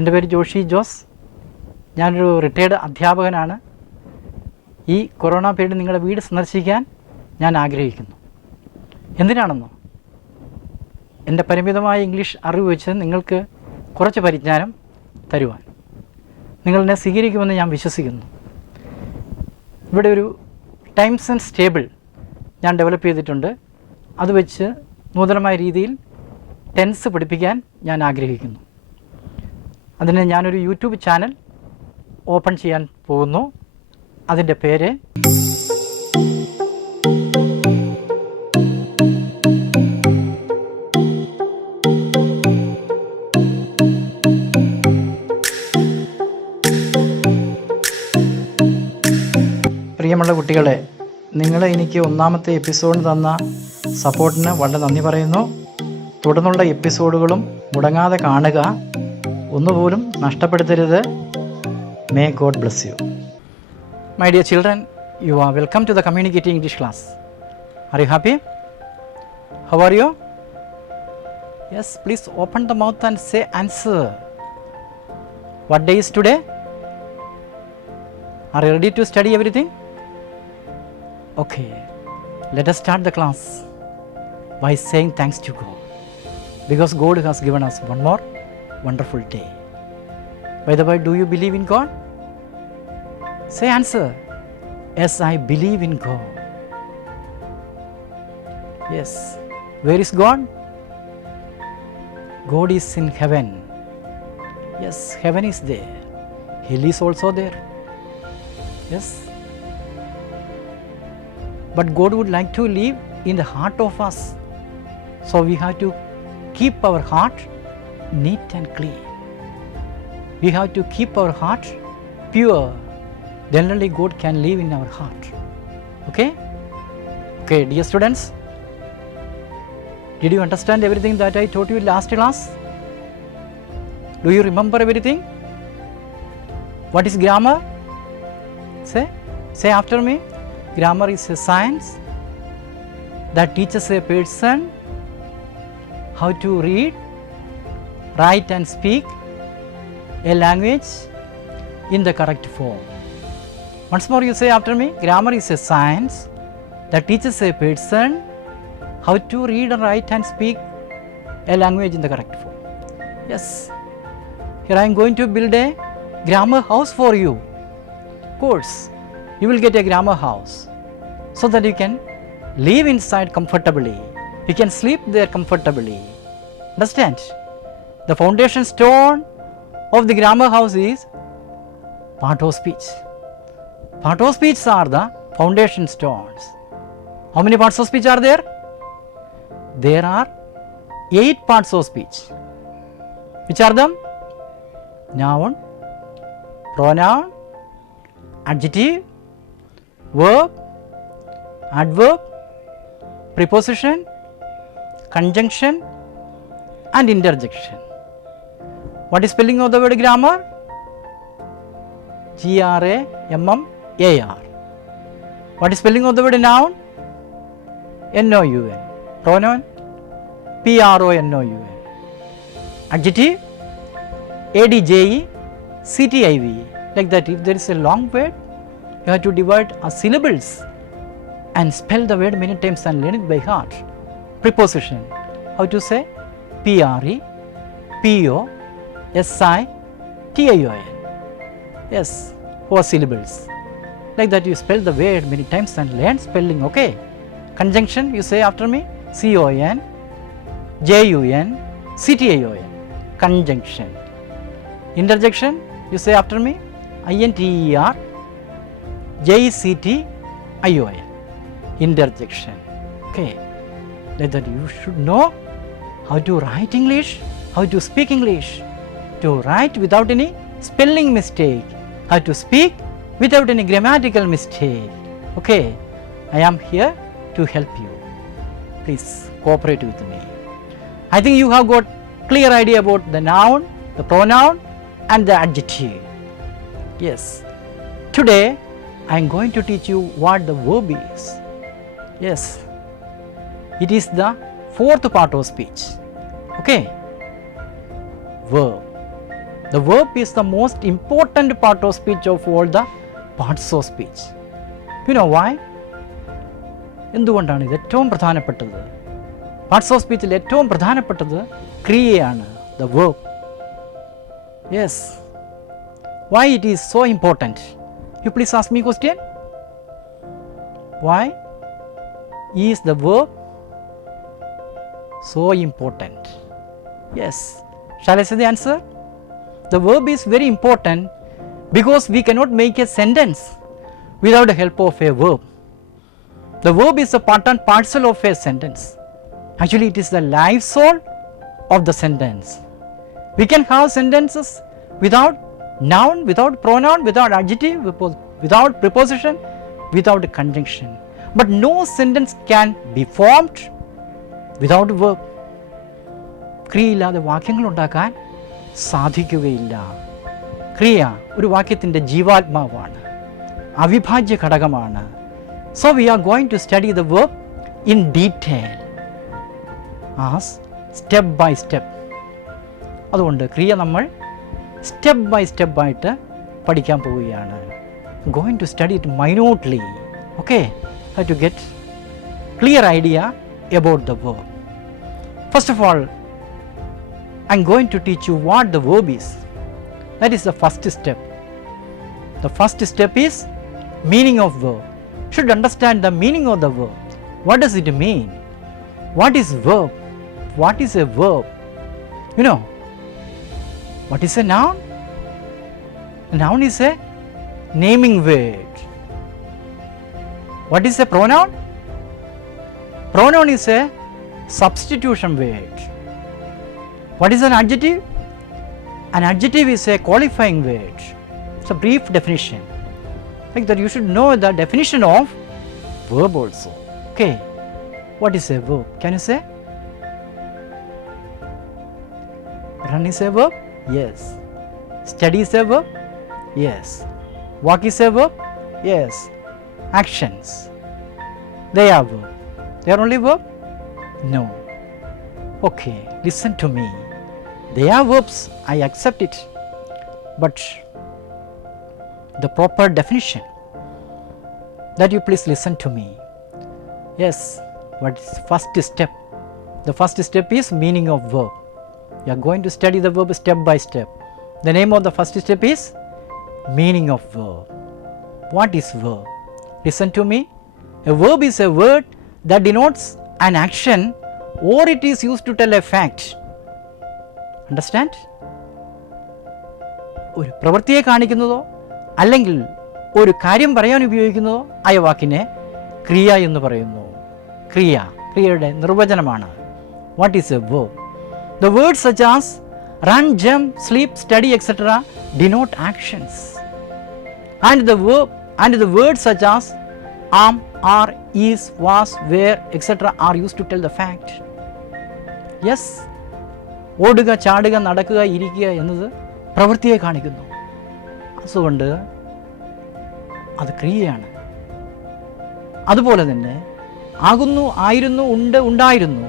എൻ്റെ പേര് ജോഷി ജോസ്. ഞാനൊരു റിട്ടയർഡ് അധ്യാപകനാണ്. ഈ കൊറോണ പീരീഡ് നിങ്ങളുടെ വീട് സന്ദർശിക്കാൻ ഞാൻ ആഗ്രഹിക്കുന്നു. എന്തിനാണെന്നോ, എൻ്റെ പരിമിതമായ ഇംഗ്ലീഷ് അറിവ് വെച്ച് നിങ്ങൾക്ക് കുറച്ച് പരിജ്ഞാനം തരുവാൻ. നിങ്ങളെന്നെ സ്വീകരിക്കുമെന്ന് ഞാൻ വിശ്വസിക്കുന്നു. ഇവിടെ ഒരു ടൈംസ് ആൻഡ് ടേബിൾ ഞാൻ ഡെവലപ്പ് ചെയ്തിട്ടുണ്ട്. അത് വെച്ച് നൂതനമായ രീതിയിൽ ടെൻസ് പഠിപ്പിക്കാൻ ഞാൻ ആഗ്രഹിക്കുന്നു. അതിന് ഞാനൊരു യൂട്യൂബ് ചാനൽ ഓപ്പൺ ചെയ്യാൻ പോകുന്നു. അതിൻ്റെ പേര് പ്രിയമുള്ള കുട്ടികളെ, നിങ്ങൾ എനിക്ക് ഒന്നാമത്തെ എപ്പിസോഡ് തന്ന സപ്പോർട്ടിന് വളരെ നന്ദി പറയുന്നു. തുടർന്നുള്ള എപ്പിസോഡുകളും മുടങ്ങാതെ കാണുക, ഒന്നുപോലും നഷ്ടപ്പെടുത്തരുത്. May God bless you. My dear children, you are welcome to the Communicating English class. Are you happy? How are you? Yes, please open the mouth and say answer. What day is today? Are you ready to study everything? Okay, let us start the class by saying thanks to God, because God has given us one more wonderful day. By the way, do you believe in God? Say answer. Yes, I believe in God. Yes. Where is God? God is in heaven. Yes, heaven is there. Hell is also there. Yes. But God would like to live in the heart of us. So we have to keep our heart neat and clean. We have to keep our heart pure. Then only God can live in our heart. Okay? Okay, dear students, did you understand everything that I taught you last class? Do you remember everything? What is grammar? Say after me. Grammar is a science that teaches a person how to read, write and speak a language in the correct form. Once more you say after me. Grammar is a science that teaches a person how to read and write and speak a language in the correct form. Yes. Here I am going to build a grammar house for you. Of course, you will get a grammar house so that you can live inside comfortably. You can sleep there comfortably. Understand? The foundation stone of the grammar house is part of speech. Part of speech are the foundation stones. How many parts of speech are there? There are 8 parts of speech. Which are them? Noun, pronoun, adjective, verb, adverb, preposition, conjunction and interjection. What is spelling of the word grammar? G-R-A-M-M-A-R. What is spelling of the word noun? N-O-U-N. Pronoun? P-R-O-N-O-U-N. Adjective? A-D-J-E-C-T-I-V. Like that, if there is a long word, you have to divide our syllables and spell the word many times and learn it by heart. Preposition. How to say? P-R-E, P-O, S-I-T-I-O-N. Yes, 4 syllables. Like that you spell the word many times and learn spelling, okay? Conjunction, you say after me. C-O-N, J-U-N, C-T-I-O-N. Conjunction. Interjection, you say after me. I-N-T-E-R, J-E-C-T-I-O-N. Interjection. Okay. Like that you should know how to write English, how to speak English, to write without any spelling mistake, how to speak without any grammatical mistake. Okay, I am here to help you. Please cooperate with me. I think you have got clear idea about the noun, the pronoun and the adjective. Yes. Today I am going to teach you what the verb is. Yes, it is the 4th part of speech. Okay, verb. The verb is the most important part of speech of all the parts of speech. You know why? എന്തുകൊണ്ടാണ് ഇത് ഏറ്റവും പ്രധാനപ്പെട്ടത്? Parts of സ്പീച്ചിൽ ഏറ്റവും പ്രധാനപ്പെട്ടത് ക്രിയയാണ്, the verb. Yes. Why it is so important? You please ask me a question. Why is the verb so important? Yes. Shall I say the answer? The verb is very important because we cannot make a sentence without the help of a verb. The verb is a part and parcel of a sentence. Actually, it is the life soul of the sentence. We can have sentences without noun, without pronoun, without adjective, without preposition, without conjunction. But no sentence can be formed without verb. ക്രിയയില്ലാതെ വാക്യങ്ങൾ ഉണ്ടാക്കാൻ സാധിക്കുകയില്ല. ക്രിയ ഒരു വാക്യത്തിൻ്റെ ജീവാത്മാവാണ്, അവിഭാജ്യ ഘടകമാണ്. So we are going to study the verb in detail as step by step. അതുകൊണ്ട് ക്രിയ നമ്മൾ സ്റ്റെപ്പ് ബൈ സ്റ്റെപ്പ് ആയിട്ട് പഠിക്കാൻ പോവുകയാണ്. Going to study it minutely. Okay, how to get clear idea about the verb. First of all, I'm going to teach you what the verb is. That is the first step. The first step is meaning of verb. Should understand the meaning of the verb. What does it mean? What is verb? What is a verb? You know, what is a noun? A noun is a naming word. What is a pronoun? Pronoun is a substitution word. What is an adjective? An adjective is a qualifying word. It's a brief definition. Like that, you should know the definition of verb also. Okay, what is a verb? Can you say? Run is a verb? Yes. Study is a verb? Yes. Walk is a verb? Yes. Actions, they are verb. They are only verb? No. Okay, listen to me. They are verbs, I accept it. But the proper definition, that you please listen to me. Yes, what is first step? The first step is meaning of verb. You are going to study the verb step by step. The name of the first step is meaning of verb. What is verb? Listen to me. A verb is a word that denotes an action or it is used to tell a fact. Understand? ഒരു പ്രവൃത്തിയെ കാണിക്കുന്നതോ അല്ലെങ്കിൽ ഒരു കാര്യം പറയാൻ ഉപയോഗിക്കുന്നതോ ആയ വാക്കിനെ ക്രിയ എന്ന് പറയുന്നു. ക്രിയയുടെ നിർവചനമാണ്. What is A verb? The words such as run, jump, sleep, study, etc. denote actions. And the words such as am, are, is, was, were, etc. are used to tell the fact. Yes, ഓടുക, ചാടുക, നടക്കുക, ഇരിക്കുക എന്നത് പ്രവൃത്തിയെ കാണിക്കുന്നു. അതുകൊണ്ട് അത് ക്രിയയാണ്. അതുപോലെ തന്നെ ആകുന്നു, ആയിരുന്നു, ഉണ്ട്, ഉണ്ടായിരുന്നു,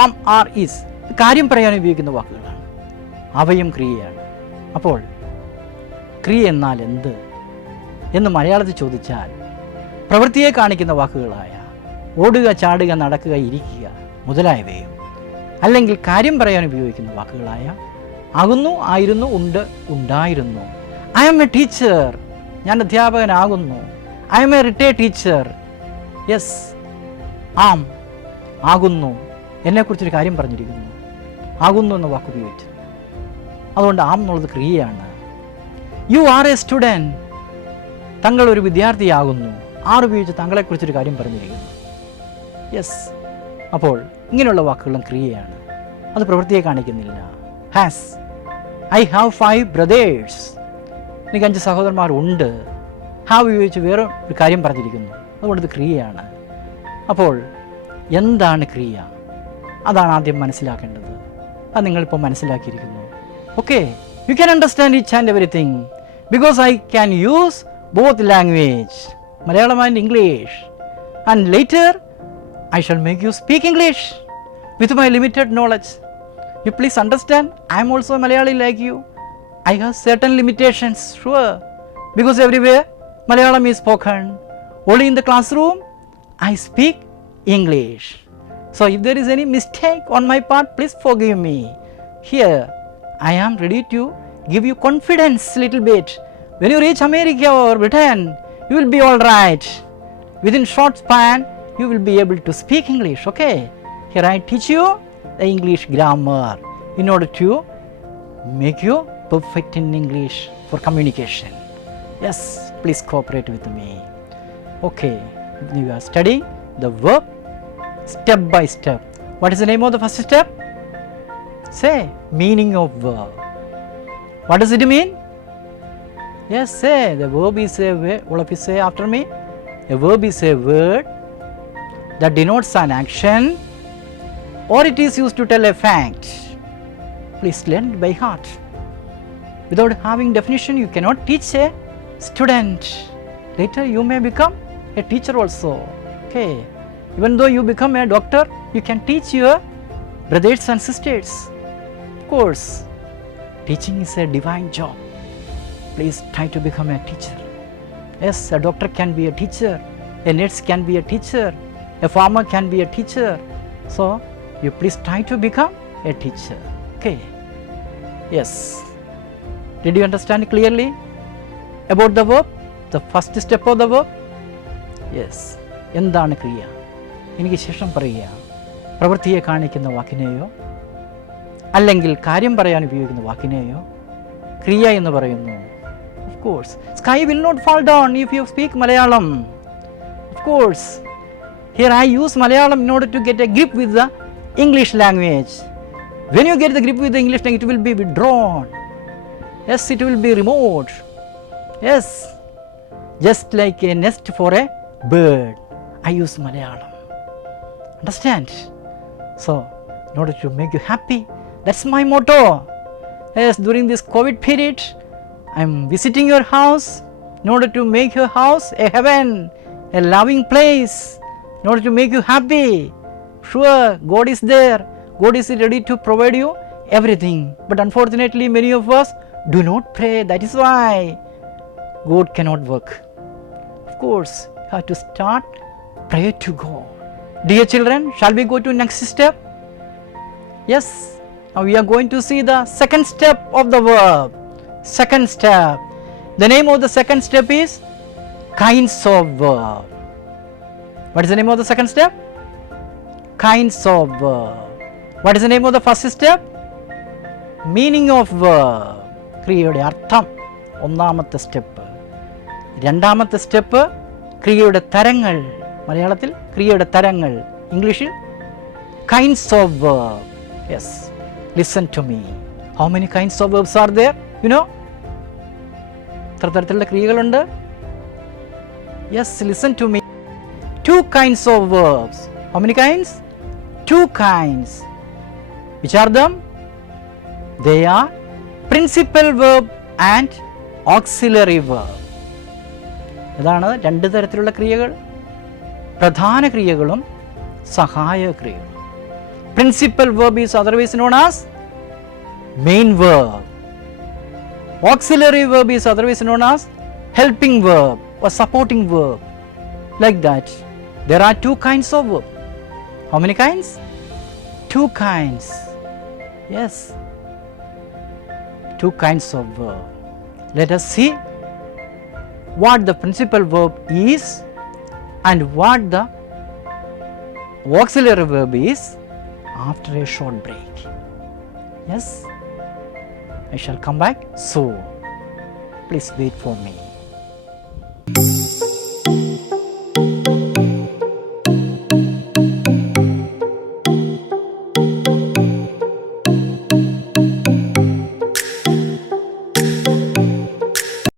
ആം, ആർ, ഈസ് കാര്യം പറയാൻ ഉപയോഗിക്കുന്ന വാക്കുകളാണ്. അവയും ക്രിയയാണ്. അപ്പോൾ ക്രിയ എന്നാൽ എന്ത് എന്ന് മലയാളത്തിൽ ചോദിച്ചാൽ പ്രവൃത്തിയെ കാണിക്കുന്ന വാക്കുകളായ ഓടുക, ചാടുക, നടക്കുക, ഇരിക്കുക മുതലായവയും അല്ലെങ്കിൽ കാര്യം പറയാൻ ഉപയോഗിക്കുന്ന വാക്കുകളായ ആകുന്നു, ആയിരുന്നു, ഉണ്ട്, ഉണ്ടായിരുന്നു. ഐ ആം എ ടീച്ചർ, ഞാൻ അധ്യാപകനാകുന്നു. I am a retired teacher. Yes, am ആകുന്നു, എന്നെക്കുറിച്ചൊരു കാര്യം പറഞ്ഞിരിക്കുന്നു, ആകുന്നു എന്ന വാക്ക് ഉപയോഗിച്ച്. അതുകൊണ്ട് ആം എന്നുള്ളത് ക്രിയയാണ്. യു ആർ എ സ്റ്റുഡൻറ്റ്, താങ്കൾ ഒരു വിദ്യാർത്ഥിയാകുന്നു. ആർ ഉപയോഗിച്ച് താങ്കളെക്കുറിച്ചൊരു കാര്യം പറഞ്ഞിരിക്കുന്നു. യെസ്, അപ്പോൾ ഇങ്ങനെയുള്ള വാക്കുകളും ക്രിയയാണ്. അത് പ്രവൃത്തിയെ കാണിക്കുന്നില്ല. ഹാസ്, ഐ ഹാവ് 5 ബ്രദേഴ്സ്, എനിക്ക് 5 സഹോദരന്മാർ ഉണ്ട്. ഹാവ് ഉപയോഗിച്ച് വേറെ ഒരു കാര്യം പറഞ്ഞിരിക്കുന്നു. അതുകൊണ്ട് ഇത് ക്രിയയാണ്. അപ്പോൾ എന്താണ് ക്രിയ? അതാണ് ആദ്യം മനസ്സിലാക്കേണ്ടത്. അത് നിങ്ങളിപ്പോൾ മനസ്സിലാക്കിയിരിക്കുന്നു. Okay, you can understand each and everything because I can use both language, Malayalam and English, and later I shall make you speak English with my limited knowledge. You please understand, I am also a Malayali like you. I have certain limitations, sure, because everywhere Malayalam is spoken. Only in the classroom, I speak English. So if there is any mistake on my part, please forgive me. Here, I am ready to give you confidence little bit. When you reach America or Britain, you will be all right. Within short span, you will be able to speak English, okay? Here I teach you the English grammar in order to make you perfect in English for communication. Yes, please cooperate with me. Okay, you are studying the verb step by step. What is the name of the first step? Say, meaning of verb. What does it mean? Yes, say, the verb is a word. All of you say after me. A verb is a word that denotes an action or it is used to tell a fact. Please learn it by heart. Without having definition, you cannot teach a student. Later, you may become a teacher also. Okay. Even though you become a doctor, you can teach your brothers and sisters. Of course, teaching is a divine job. Please try to become a teacher. Yes, a doctor can be a teacher, a nurse can be a teacher, a farmer can be a teacher. So, you please try to become a teacher. Okay. Yes. Did you understand clearly about the verb? The first step of the verb? Yes. എന്താണ് ക്രിയ? എനിക്ക് ശേഷം പറയുക. പ്രവൃത്തിയെ കാണിക്കുന്ന വാക്കിനെയോ അല്ലെങ്കിൽ കാര്യം പറയാൻ ഉപയോഗിക്കുന്ന വാക്കിനെയോ ക്രിയ എന്ന് പറയുന്നു. Of course, sky will not fall down if you speak Malayalam. Of course, here I use Malayalam in order to get a grip with the English language. When you get the grip with the English language, it will be withdrawn. Yes, it will be remote. Yes, just like a nest for a bird, I use Malayalam. Understand? So, in order to make you happy, that's my motto. Yes, during this COVID period, I am visiting your house in order to make your house a heaven, a loving place, in order to make you happy. Sure, God is there. God is ready to provide you everything. But unfortunately, many of us do not pray. That is why God cannot work. Of course, you have to start pray to God. Dear children, shall we go to next step? Yes, now we are going to see the second step of the verb. Second step. The name of the second step is kinds of verb. What is the name of the second step? Kinds of verb. What is the name of the first step? Meaning of verb. ക്രിയയുടെ അർത്ഥം ഒന്നാമത്തെ step. രണ്ടാമത്തെ step ക്രിയയുടെ തരങ്ങൾ. മലയാളത്തിൽ ക്രിയയുടെ തരങ്ങൾ, ഇംഗ്ലീഷിൽ kinds of verb. Yes, listen to me. How many kinds of verbs are there? You know? എത്ര തരത്തിലുള്ള ക്രിയകളുണ്ട്? Yes, listen to me. Two kinds of verbs. How many kinds? Two kinds. Which are them? They are principal verb and auxiliary verb. ഇതാണ് രണ്ട് തരത്തിലുള്ള ക്രിയകൾ, പ്രധാന ക്രിയകളും സഹായ ക്രിയകളും. Principal verb is otherwise known as main verb. Auxiliary verb is otherwise known as helping verb or supporting verb. Like that, there are two kinds of verb. How many kinds? Two kinds. Yes, two kinds of verb. Let us see what the principal verb is and what the auxiliary verb is after a short break. Yes, I shall come back soon. Please wait for me.